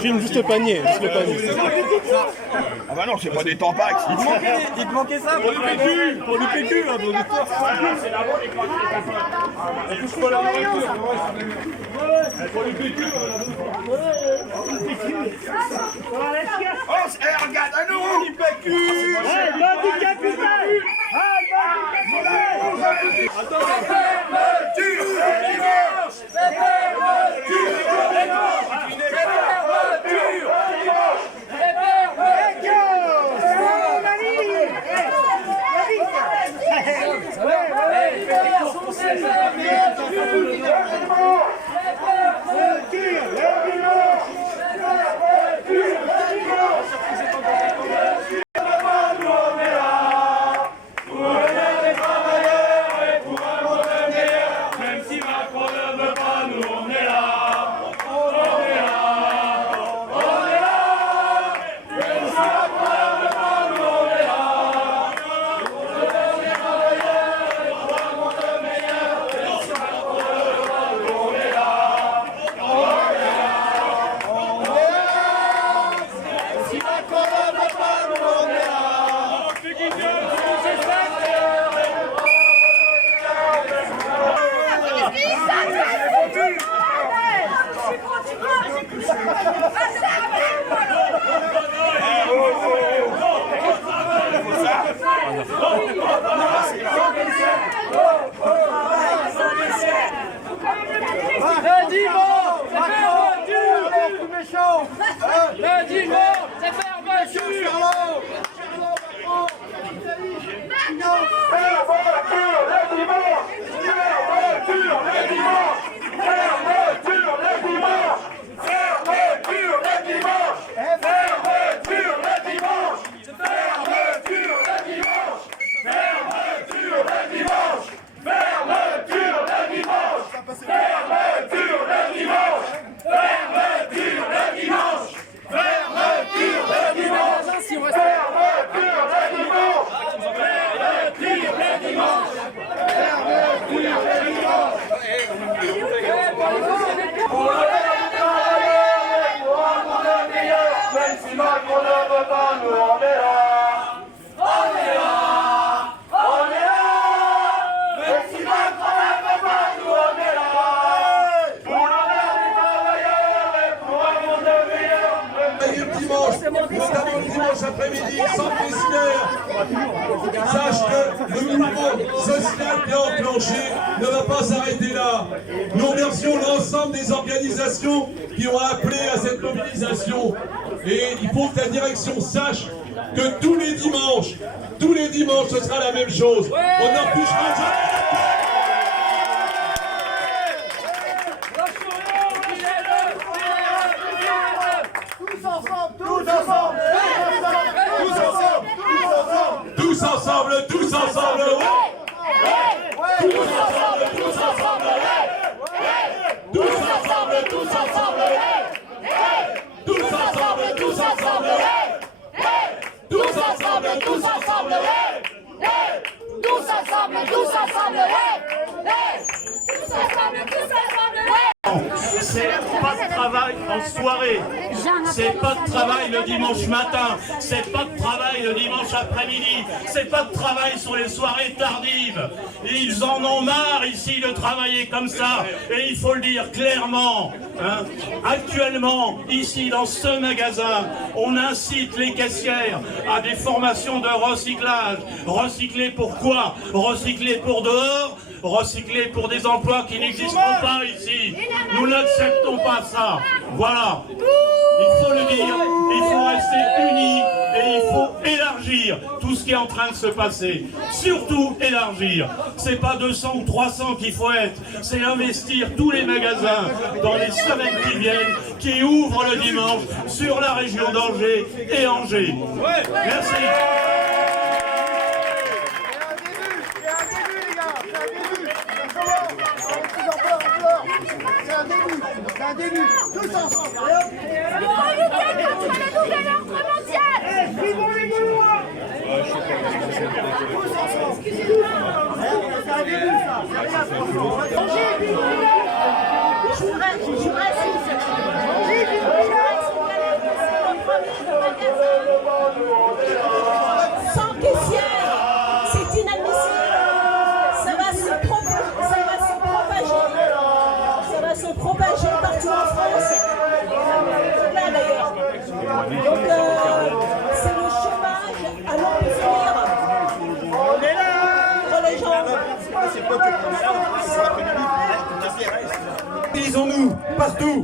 Filme juste le panier, juste le panier. Ah bah non, c'est pas des tampax. Il te manquait ça pour le PQ, pour le PQ là, pour l'histoire. C'est là-bas les camps des tampax. Elle touche pas la nourriture. Pour le PQ, Oh, regarde, à nous du PQ. Dimanche après-midi, sans préciser, sache que le mouvement social bien enclenché ne va pas s'arrêter là. Nous remercions l'ensemble des organisations qui ont appelé à cette mobilisation. Et il faut que la direction sache que tous les dimanches, ce sera la même chose. On n'empêchera jamais. Tous ensemble, tous ensemble, ouais. Tous ensemble, tous ensemble, ouais. Tous ensemble, tous ensemble, ouais. Tous ensemble, tous ensemble, ouais. Tous ensemble, tous ensemble, ouais. Tous ensemble, tous ensemble. C'est pas de travail en soirée, c'est pas de travail le dimanche matin, c'est pas de travail le dimanche après-midi, c'est pas de travail sur les soirées tardives. Ils en ont marre ici de travailler comme ça, et il faut le dire clairement. Hein. Actuellement, ici dans ce magasin, on incite les caissières à des formations de recyclage. Recycler pour quoi? Recycler pour dehors? Recycler pour des emplois qui n'existeront pas ici. Nous n'acceptons pas ça. Voilà. Il faut le dire, il faut rester unis et il faut élargir tout ce qui est en train de se passer. Surtout élargir. C'est pas 200 ou 300 qu'il faut être, c'est investir tous les magasins dans les semaines qui viennent, qui ouvrent le dimanche sur la région d'Angers et Angers. Merci. C'est un début, tous ensemble. Le reluquer contre la nouvelle ordre mondiale. Vivons les Gaulois. Tous ensemble. C'est un début, ça. Sans caissière, c'est inadmissible. Ça va se propager partout en France. Là d'ailleurs. Donc c'est le chômage à l'en plus finir. On est là pour les gens. Mobilisons-nous partout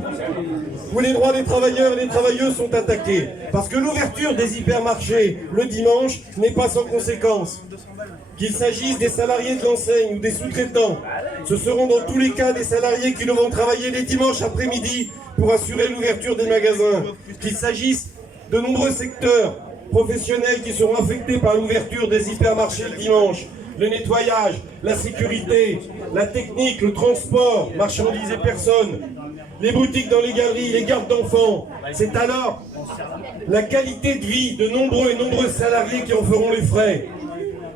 où les droits des travailleurs et des travailleuses sont attaqués. Parce que l'ouverture des hypermarchés le dimanche n'est pas sans conséquences. Qu'il s'agisse des salariés de l'enseigne ou des sous-traitants, ce seront dans tous les cas des salariés qui devront travailler les dimanches après-midi pour assurer l'ouverture des magasins. Qu'il s'agisse de nombreux secteurs professionnels qui seront affectés par l'ouverture des hypermarchés le dimanche. Le nettoyage, la sécurité, la technique, le transport, marchandises et personnes, les boutiques dans les galeries, les gardes d'enfants. C'est alors la qualité de vie de nombreux et nombreuses salariés qui en feront les frais.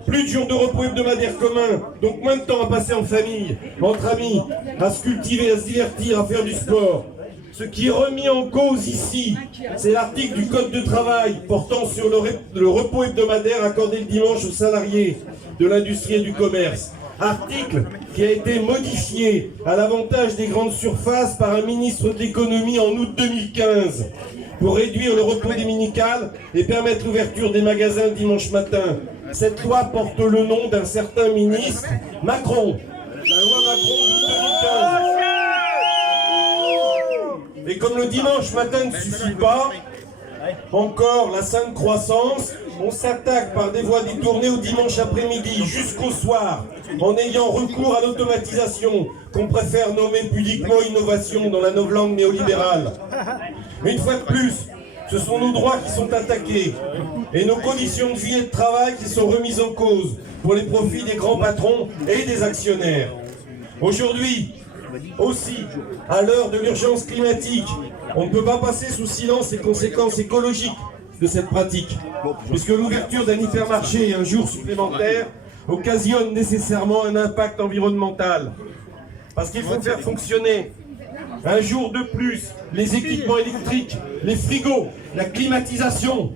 Plus de jours de repos hebdomadaires communs, donc moins de temps à passer en famille, entre amis, à se cultiver, à se divertir, à faire du sport. Ce qui est remis en cause ici, c'est l'article du Code de travail portant sur le repos hebdomadaire accordé le dimanche aux salariés de l'industrie et du commerce. Article qui a été modifié à l'avantage des grandes surfaces par un ministre de l'économie en août 2015 pour réduire le repos dominical et permettre l'ouverture des magasins dimanche matin. Cette loi porte le nom d'un certain ministre, Macron. La loi Macron de 2015. Et comme le dimanche matin ne suffit pas, encore la sainte croissance, on s'attaque par des voies détournées au dimanche après-midi jusqu'au soir, en ayant recours à l'automatisation, qu'on préfère nommer pudiquement innovation dans la novlangue néolibérale. Une fois de plus, ce sont nos droits qui sont attaqués et nos conditions de vie et de travail qui sont remises en cause pour les profits des grands patrons et des actionnaires. Aujourd'hui, aussi, à l'heure de l'urgence climatique, on ne peut pas passer sous silence les conséquences écologiques de cette pratique, puisque l'ouverture d'un hypermarché un jour supplémentaire occasionne nécessairement un impact environnemental. Parce qu'il faut faire fonctionner un jour de plus les équipements électriques, les frigos, la climatisation,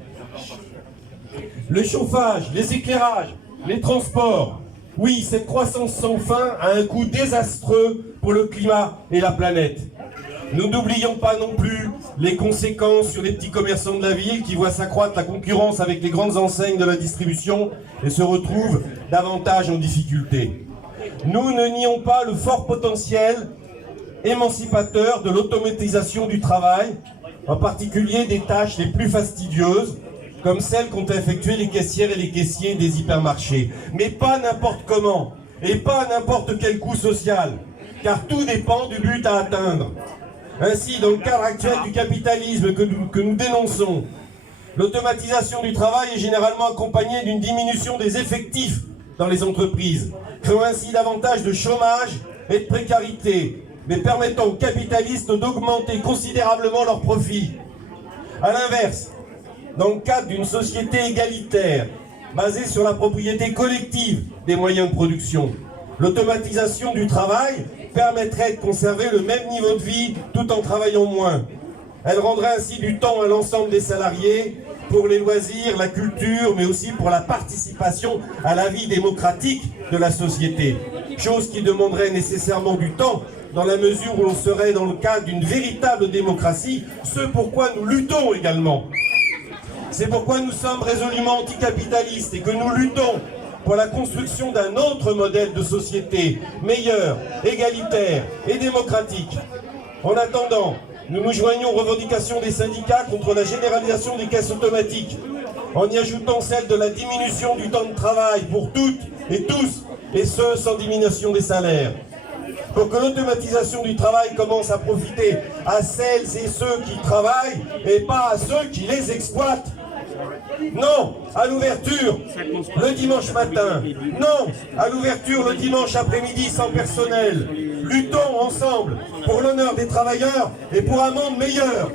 le chauffage, les éclairages, les transports. Oui, cette croissance sans fin a un coût désastreux pour le climat et la planète. Nous n'oublions pas non plus les conséquences sur les petits commerçants de la ville qui voient s'accroître la concurrence avec les grandes enseignes de la distribution et se retrouvent davantage en difficulté. Nous ne nions pas le fort potentiel émancipateur de l'automatisation du travail, en particulier des tâches les plus fastidieuses, comme celles qu'ont effectuées les caissières et les caissiers des hypermarchés. Mais pas n'importe comment, et pas à n'importe quel coût social, car tout dépend du but à atteindre. Ainsi, dans le cadre actuel du capitalisme que nous dénonçons, l'automatisation du travail est généralement accompagnée d'une diminution des effectifs dans les entreprises, créant ainsi davantage de chômage et de précarité, mais permettant aux capitalistes d'augmenter considérablement leurs profits. A l'inverse, dans le cadre d'une société égalitaire, basée sur la propriété collective des moyens de production, L'automatisation du travail permettrait de conserver le même niveau de vie tout en travaillant moins. Elle rendrait ainsi du temps à l'ensemble des salariés pour les loisirs, la culture, mais aussi pour la participation à la vie démocratique de la société. Chose qui demanderait nécessairement du temps dans la mesure où l'on serait dans le cadre d'une véritable démocratie, ce pourquoi nous luttons également. C'est pourquoi nous sommes résolument anticapitalistes et que nous luttons pour la construction d'un autre modèle de société, meilleur, égalitaire et démocratique. En attendant, nous nous joignons aux revendications des syndicats contre la généralisation des caisses automatiques, en y ajoutant celle de la diminution du temps de travail pour toutes et tous, et ce, sans diminution des salaires. Pour que l'automatisation du travail commence à profiter à celles et ceux qui travaillent et pas à ceux qui les exploitent. Non à l'ouverture le dimanche matin. Non à l'ouverture le dimanche après-midi sans personnel. Luttons ensemble pour l'honneur des travailleurs et pour un monde meilleur.